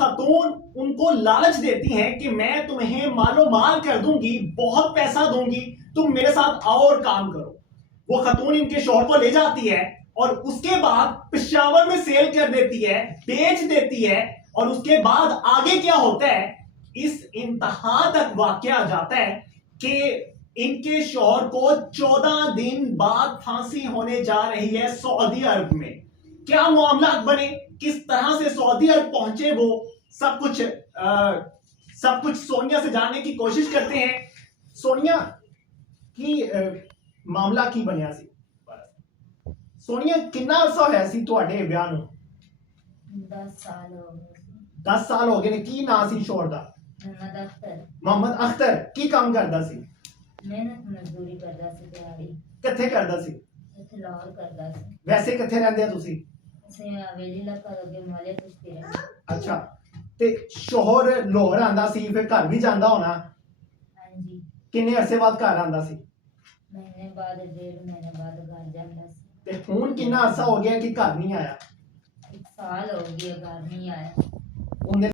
खातून उनको लालच देती हैं कि मैं तुम्हें मालो माल कर दूंगी, बहुत पैसा दूंगी, तुम मेरे साथ आओ और काम करो। वो खातून इनके शौहर को ले जाती है और उसके बाद पेशावर में सेल कर देती है, बेच देती है। और उसके बाद आगे क्या होता है, इस इंतहा तक वाकया आ जाता है कि इनके शौहर को 14 दिन बाद फांसी होने जा रही है सऊदी अरब में। क्या मामला बने, किस तरह से सऊदी अरब पहुंचे, वो सब कुछ सोनिया से जानने की कोशिश करते हैं। सोनिया की मामला की बनया सी। सोनिया कितना अरसा है सी ਤੁਹਾਡੇ ਵਿਆਹ ਨੂੰ? 10 साल हो गए। 10 ਸਾਲ ਹੋ ਗਏ ਨੇ। ਕੀ ਨਾਂ ਸੀ ਸ਼ੋਹਰ ਦਾ? मोहम्मद अख्तर। ਮੁਹੰਮਦ ਅਖਤਰ। ਕੀ ਕੰਮ ਕਰਦਾ ਸੀ? मेहनत मजदूरी करता सी, दिहाड़ी ਕਿੱਥੇ ਕਰਦਾ ਸੀ? इत्थे लाहौर करता सी। ਵੈਸੇ ਕਿੱਥੇ ਰਹਿੰਦੇ ਆ ਤੁਸੀਂ? असें हवेली इलाका अगे माले पुछती रही। ਅੱਛਾ, ਤੇ ਸ਼ੋਹਰ ਲਾਹੌਰ ਆਂਦਾ ਸੀ, ਫਿਰ ਘਰ ਵੀ ਜਾਂਦਾ ਹੋਣਾ। हाँ जी, ਕਿੰਨੇ ਅਰਸੇ ਬਾਅਦ ਘਰ ਆਂਦਾ ਸੀ? महीने बाद 1.5 महीने बाद घर जाता सी। ਤੇ ਹੁਣ ਕਿੰਨਾ ਅਰਸਾ ਹੋ ਗਿਆ ਕਿ ਘਰ ਨਹੀਂ ਆਇਆ? 1 साल हो गया घर नहीं आया। ਉਹਨੇ